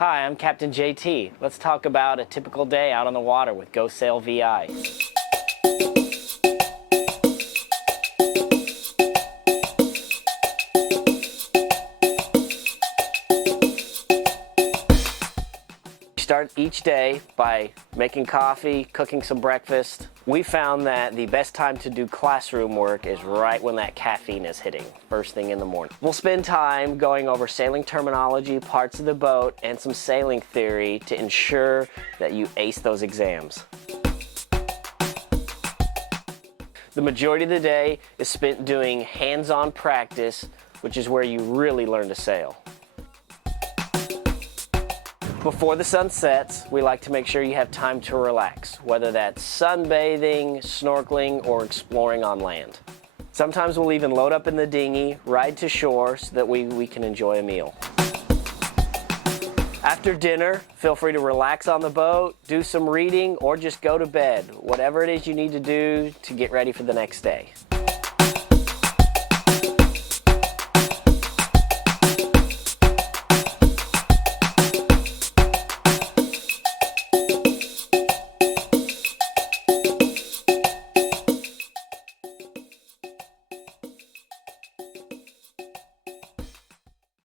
Hi, I'm Captain JT. Let's talk about a typical day out on the water with Go Sail VI. Start each day by making coffee, cooking some breakfast. We found that the best time to do classroom work is right when that caffeine is hitting, first thing in the morning. We'll spend time going over sailing terminology, parts of the boat, and some sailing theory to ensure that you ace those exams. The majority of the day is spent doing hands-on practice, which is where you really learn to sail. Before the sun sets, we like to make sure you have time to relax, whether that's sunbathing, snorkeling, or exploring on land. Sometimes we'll even load up in the dinghy, ride to shore so that we can enjoy a meal. After dinner, feel free to relax on the boat, do some reading, or just go to bed, whatever it is you need to do to get ready for the next day.